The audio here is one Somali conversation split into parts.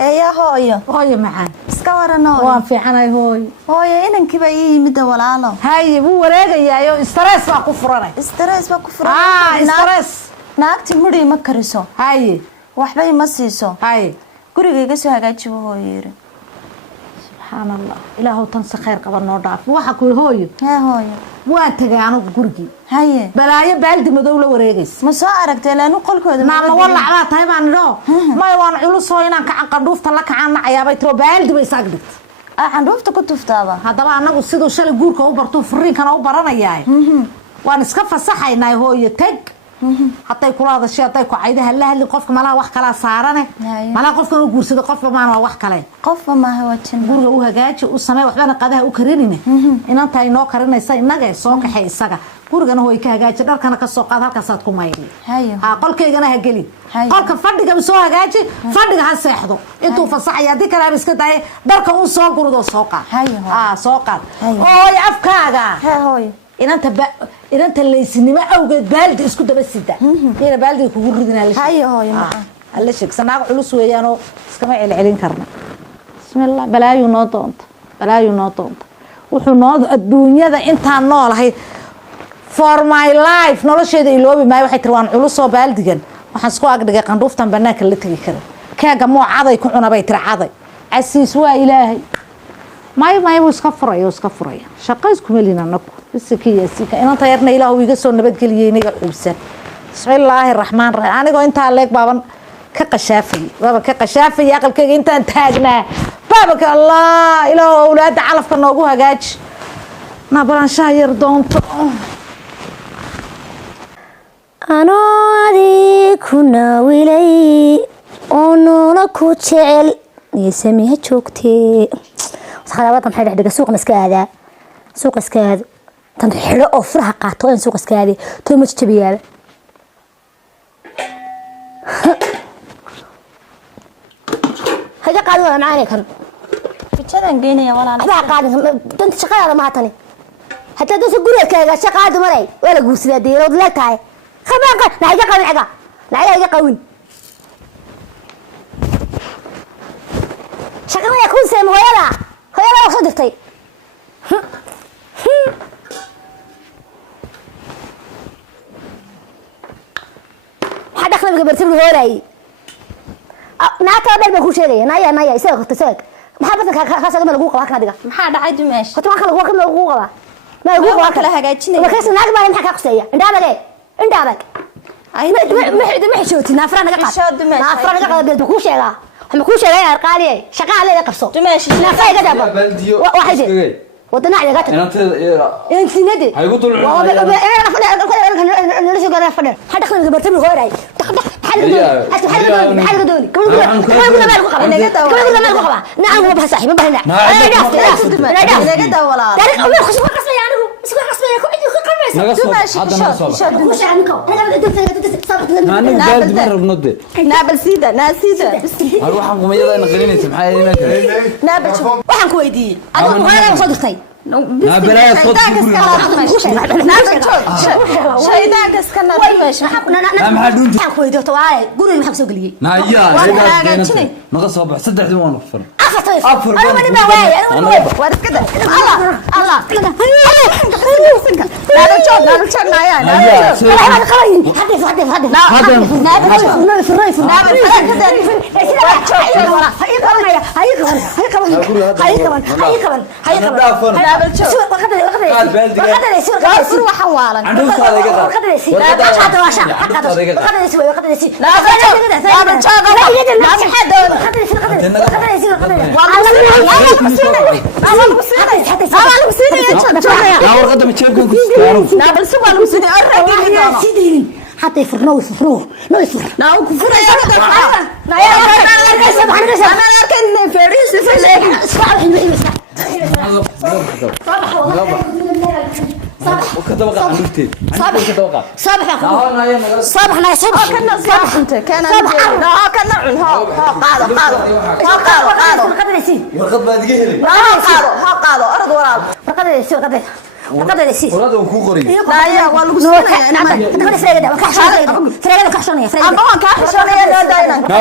يا هوي معان اسكورنا وافي عناي هوي إنك بقى مدة ولا على هاي مو ورقة يا استرس ما كفرنا استرس ما كفرنا استرس naagti mudhi ma kariso haye waxbay ma siiso haye gurigayga soo hagaajiyo hooyere subhanallah ilaahu tan si khayr qaban noo dhaaf waxa ku hooyo hooyo waa tagay anigu gurigi haye balaayo baaldi madow la wareegays ma soo aragtay laanu qolkooda ma walaacba tahay baan idho ma waan culus oo inaan ka qandhuufta la kacaan nacayaabay tiro baaldi bay saagdid qandhuufta ku tuftaaba hadaba anagu sidoo shalay guurka u barto furiinkana u baranayaa waan iska fasaxaynaa hooyo tag حتى يكون هذا الشيء حتى يكون عيده هلا اللي قف ملا wax kala saarane mala qofka uu guursado qofba ma wax kale qofba ma hawajin guriga uu hagaaji u sameey waxbana qadaha u karinina inaan tahay noo karinaysa inaga soo kaxay isaga gurigana way ka hagaaji dharkana ka soo qaad halkaas aad ku maayri qolkaygana ha gelin qolka fadhiga soo hagaaji fadhiga ha seexdo intuu fasaxay hadii kala iska daay dharka uu soo gurdo soo qaad soo qaad oo afkaaga hooy inanta leysnimo awgeed baaldi isku daba sida ina baaldi kugu ridina la hayo hooyo ma alla sheeg sanaaga culus weeyaan oo iskama celcelin karna bismillah balaayu noo doonta wuxuu noo adduunyada intaan noolahay for my life nolosheeda iloobi maayo waxay tiraan culus oo baaldigan waxaan isku agdhigay qandhuuftan banaanka la tagi karo kaaga moo caday ku cunabay tir caday casiis waa ilaahay ما iska furaya shaqo isku melina nabku iskiya sika inta yarna ilaahu iga soo nabad galiyay inaga xubsan bismillaahir rahmaanir rahiim aniga inta leeg baaban ka qashaafay aqalkayga intaan taagnaa baabaka allah ilaahu awlaad calafka noogu hagaaj na baranshaha yar doonto anoodi kuna wilay oonona ku jecel yesamiha joogtee خلاص waxaan xidhay suuq iska aad tan xidho oo furaha qaato in suuq iska aad to ma jabiyaa haja qaado macaan kan fijadan geenaya walaal waxba qaado danta shaqada ma hatani hatta dad gurigaaga shaqada maray wala guursidaa deerood la tahay khabaqa naga qawin naga qawin shaqada yakun sameeyada هيا لا صدفتي حد اخنا بقبرتي هوراي ناتا دل بكو شيغايا نايا isaga qofta maxaa dadka ka saga lagu qaba kana diga maxaa dhacay dumeesh qofta waxa lagu qaba ma lagu qaba kala hagaajinay markaas naag baa maxaa ka qosaya indhaabag ay ma xishooti naafra naga qaad naafra naga qaad ku sheega هم كل شيء غير قالي شغال لي قصو تماشي لا فايده دابا واحد ودنا على قتل انت ندي هيقول طول انا فدر حد خلينا نبرتم هوراي حل دولي نعم هو صاحبي ما بهنا لا ولا لا خش ما قصبي يعني اسكو قصبي نابل سيده waxaan qumayada in qalinaysa maxay inaan kale naabal waxaan ku weydiiyay adigu hooyada soo dirtay naabalaha soo shaydaanka iska narmeesh maxaa dhuunta waxaan ku weydiiyay tawaay guriga maxaa soo galiyay naaya hagaajinay naga soo bax saddexdii waan fur afar انا ما نبغى war iskada الله لا joog naaya حتى يفرنوا لا يفر لا كفر يا لا يا انا لكن فريس وكتبقى عندك صباح كنا صباح كان صباح انت كان لا كان عنها warqad baad iga helay warqad ku qoriyo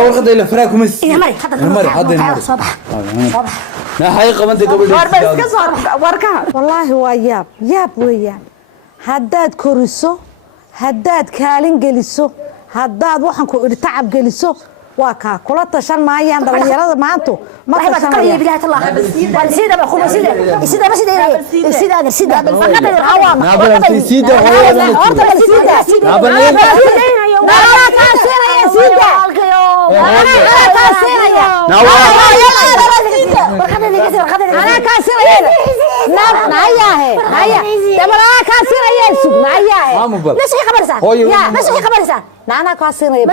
warqad ila faraa kuma sii na hay qabantay gabadha wallaahi waa yaab weeyaan haddaad koriso haddaad kaalin geliso haddaad waxaan ku idhi tacab geliso waa kaa kula tashan maayaan dhalinyarada maanta ma أنا كاسين يا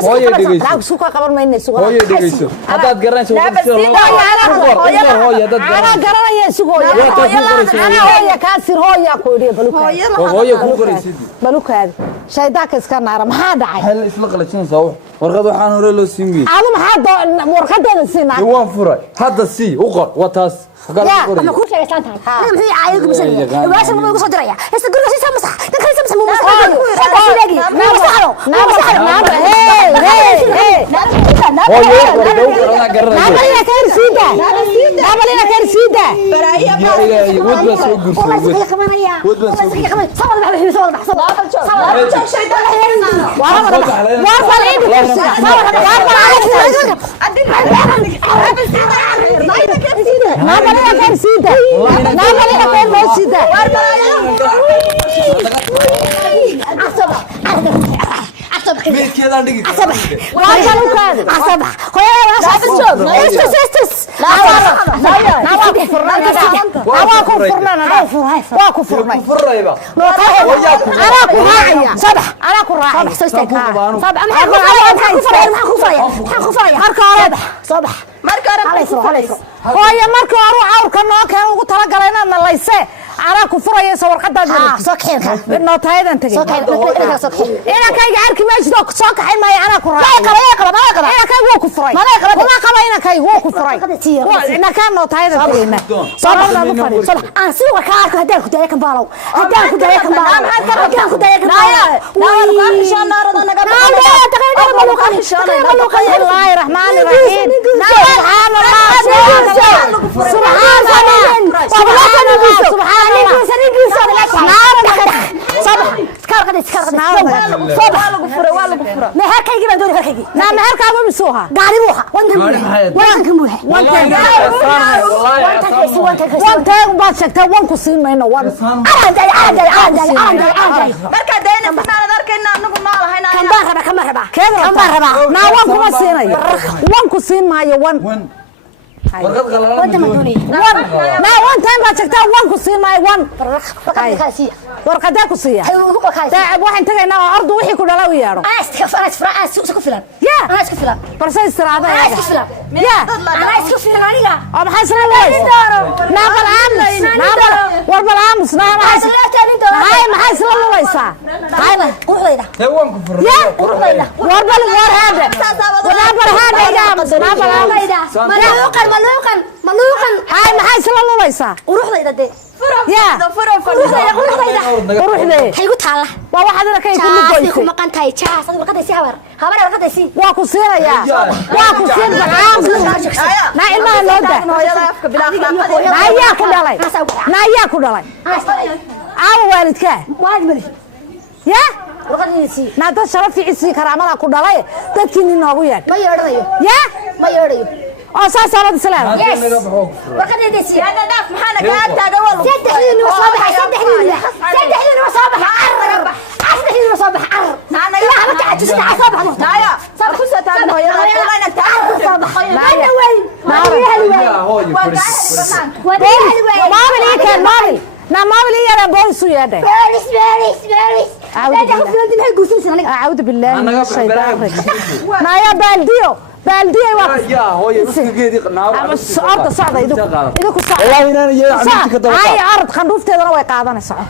هذا قرنش أنا قرن يا سوق أنا هو كاسين هو يا كوري بلوك هذا شيء ذاك إسكان نارم هذا هل إسمه قلتين صوح ورقد وحنا نوري له سيمي عالم هذا ورقد هذا سينا هو فرع هذا السي وقر وتاس أنا كل شيء إسلام تاني أنا هي عايق مسلي واش ما يقصد ريا بس تقول لي سام مسح تقول لي سام مسح هويا مركو أروح أورك نوكا وطلع علينا من الله يسه أنا كفر يا سوار قدام سكين النوت هذا أنت إنا كاي عارك ما يجدك ساق حين ما أنا كفر لا إنا كاي هو كفر ما قبلنا كاي هو كفر إنا كان نوت هذا تقولنا صباح صباح أنسوا كارك هداك هداك بالو هداك هداك بالو هداك هداك بالو بسم الله الرحمن الرحيم سبحان الله سبحان ما وان تايم باتشكتا وان كسين ماي وان ورقدا كسيا تعب waxaan tagaynaa ardu wixii ku dhalaw yaaro isku filan ya ana isku filan barsa istiraada ya isku filan ya ana isku filan aniga oo maxay isla naabal maxay isla lulaysa hayna quruxdayda waan ku furo ya quruxdayda warbal war hada warbal hada maluuqan hay maxay isla lulaysa quruxdayda de يا quruxdayda hay ku taala waa waxa dadka ay ku lugoysay ku maqan tahay jaas adiga qadaysi habar qadaysi waa ku siinaya waa ku siin balaam na ilmaha looda naya ku dhalay aaw waalidka ya ruqadiisi naada sharaf fiicisi karaamada ku dhalay dadkii inoogu yeed ma yeedhayo ya ma yeedhayo oo saasala salaam ruqadiisi hada daaf maxana ka taaga wal saddexdiina صباح أنا لا ما تعجز صباح نايا صباح كسر هويا أنا تعرف صباح أنا وين ما بلي أنا بونسو يا ده أعوذ بالله من الشيطان الرجيم نايا بالديو واقف يا هوي مسكيدي نار صعد يدك والله انا يا عمتي كدبا هاي عرض خندوفتيدنا way qaadanaysaa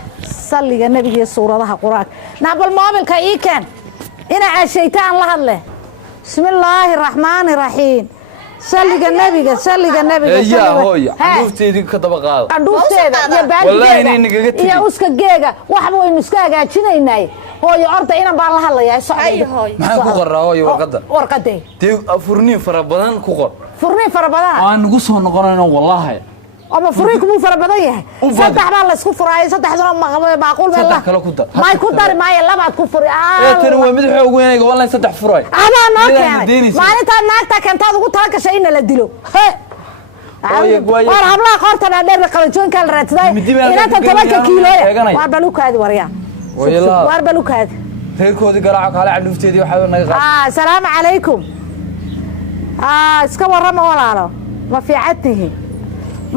salliga nabiga suuradaha quraanka naabal moobilka ii keen ina caashaytaan la hadle bismillaahir rahmaanir rahiim salliga nabiga يا هوي عندفتي كدبا قاado qandhuufteeda iyo wallahi inay nagaga tiri iyo uska geega waxba waynu iska hagaajinaynay hooyo orda inaan baan la hadlayaa socday maxaa ku qoraa hooyo warqadee tii furniin fara badan ku qor furniin fara badan aan ugu soo noqonayno wallahi ama furniin ku fara badan yahay saddex baa la isku furaayay saddexdana maaqul baa saddex kale ku dar ma ku dar maay labaad ku furi tan waa mid xoog weyn wallahi saddex furay ana ma keenay maalinta naagta keentad ugu talagashay in la dilo war habla qortana dheer qalanjoonka la raadsaday inta 10 kiilo waa balukaadi wariyaan war balukaadi reerkoodi garaaco kale candufteedii waxa naga qaad salaamu calaykum iska warrama walaalo ma fiicatihi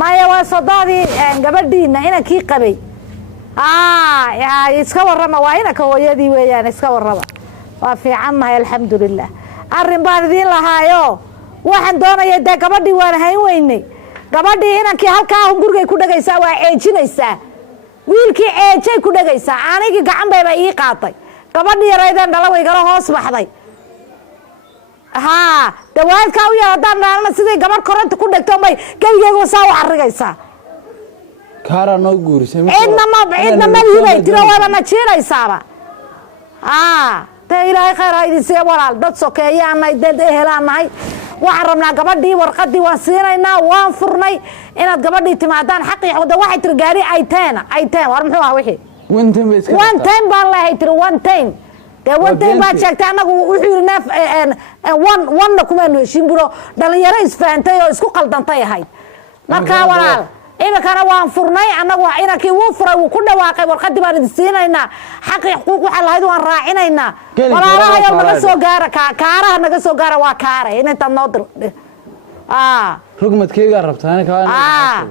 maya waa sodadii gabadhiina inankii qabay iska warrama waa inanka hooyadii weeyaan iska warrama waa fiicannahay alxamdulilah arrin baan idiin lahaayo waxaan doonaya dee gabadhii waan hayn weynay gabadhii inankii halkaa gurigay ku dhagaysaa waa ceejinaysaa wiilkii ceejay ku dhagaysaa anigii gacan bayba ii qaatay gabadhii yaraydeen dhala way gala hoos baxday dawaadkaa u yaadaan dhaalna sidii gabadh koronta ku dhegto may gabigeegu saa u carrigaysaa kaara noo guurisay cidna ma lihibay tiro waaba na jiinaysaaba dee ilaahay khayr ha idin siiya walaal dad sokeeyaanay dad ehelaanahay waxaan rabnaa gabadhii warqadii waan siinaynaa waan furnay inaad gabadhii timaadaan xaqii xoogda waxay tiri gaari ayteen war muxuu ah wixii one time baan leehay tiri one time dee one time baad sheegtay annagu wuxuu yidhi neef one kumaanu heshin buro dhalinyaro isfahantay oo isku qaldantay ahayd markaa walaal imikana waan furnay annagu inankii wuu furay wuu ku dhawaaqay warqadii baan idin siinaynaa xaqii xuquuq waxaa lahayd waan raacinaynaa walaalahayo naga soo gaara kaaraha naga soo gaara waa kaare intaad noo dir rugmadkeygaa rabtaa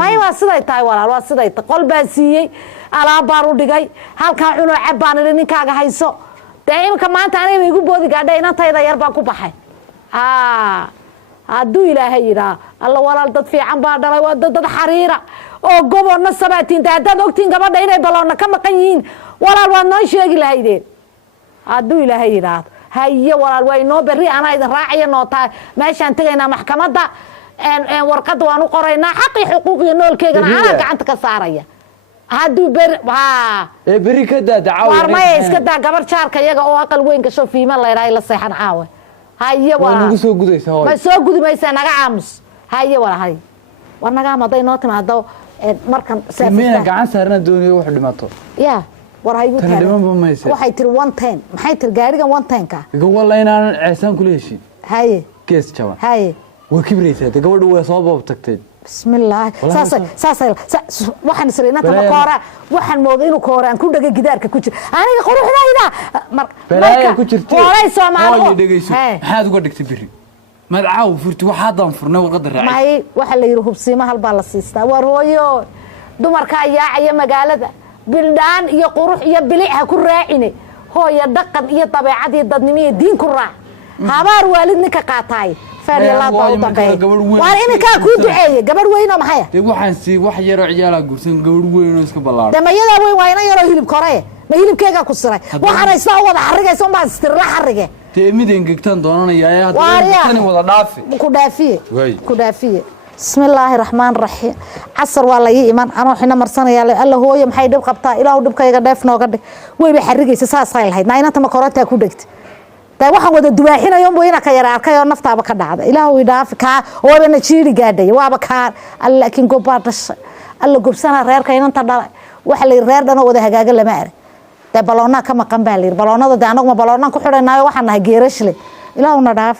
may waa siday tahay walaal waa siday tahay qol baan siiyey alaab baan u dhigay halkaa cunoo cab baan idhi ninkaaga hayso dee imika maanta aniga igu boodi gaadha inantayda yar baan ku baxay hadduu ilaahay yidhaa alla walaal dad fiican baa dhalay waa dad xariira oo goboonna sabaatiinta haddaad ogtiin gabadha inay baloonna ka maqan yihiin walaal waad noo sheegi lahaydeen hadduu ilaahay yidhaahdo haye walaal waa inoo berri anaa idin raacaya noo tahay meeshaan tegaynaa maxkamadda warqadda waan u qoraynaa xaqii xuquuqiyo noolkeygana anaa gacanta ka saaraya hadduu berri ka waar maya iska daa gabar jaarka iyaga oo aqal weyn gasho fiima laydhaa la seexan caawe haye nagu soo gudaysa ma soo gudi maysaa naga aamus haye walahay war naga amaday noo timaado markan meena gacan saarna dooniyo wax dhimato ya war hayu waxay tiri 110 maxay tiri gaarigan 110ka gawala inaan ceesan kula heshin haye gees jaban haye waa kibraysaa gabadhu way soo boob tagtay bismillah waxaan isreena tama koora waxaan moodo inuu kooraan ku dhagay gidaarka ku jira aniga quruxdayda marka ku jirtay koolay Soomaaliyeed maxaad uga dhigtay biri madcaaw furti waxaadan furnay waqada raacay may waxa la yiri hubsiima hal baa la siistaa war hooyo dumarka ayaa magaalada bildaan iyo qurux iyo bilic ha ku raacine hooyo dhaqan iyo dabeecad iyo dadnimo iyo diin ku raac habaar waalid ninka qaatay waa iminkaa kuu duceeye gabadh weyn oo maxaya dee waxaan sii wax yaroo ciyaala gursan gabadh weyn oo iska ballaaran damayadaa weyn waa ina yaroo hilib koree ma hilibkeegaa ku siray waxaana isla wada xarigaysa unbaa istirla xarige dee mid engegtaan doonanayaa haddana wada dhaafi ku dhaafiye بسم الله الرحمن الرحيم عصر والله يمان أنا حنا مرسنا يا الله هو يوم حيدب قبطة إله ودب كي قدف نوقد ويبي حرقي ساس صايل هاي ناينا تما كرات كودكت تا waxaan wada duwaaxina yoon booyina ka yara arkay oo naftaaba ka dhacda ilaahu idhaaf ka wabana jiiri gaadhay waaba ka laakiin goobadash alla gubsana reerka inanta dhalay waxa la reer dhan wada hagaaga lama ar ta baloona ka maqan baa leer baloonada anagu ma baloonaan ku xidhanaayo waxaan nahay geerashle ilaahu na dhaaf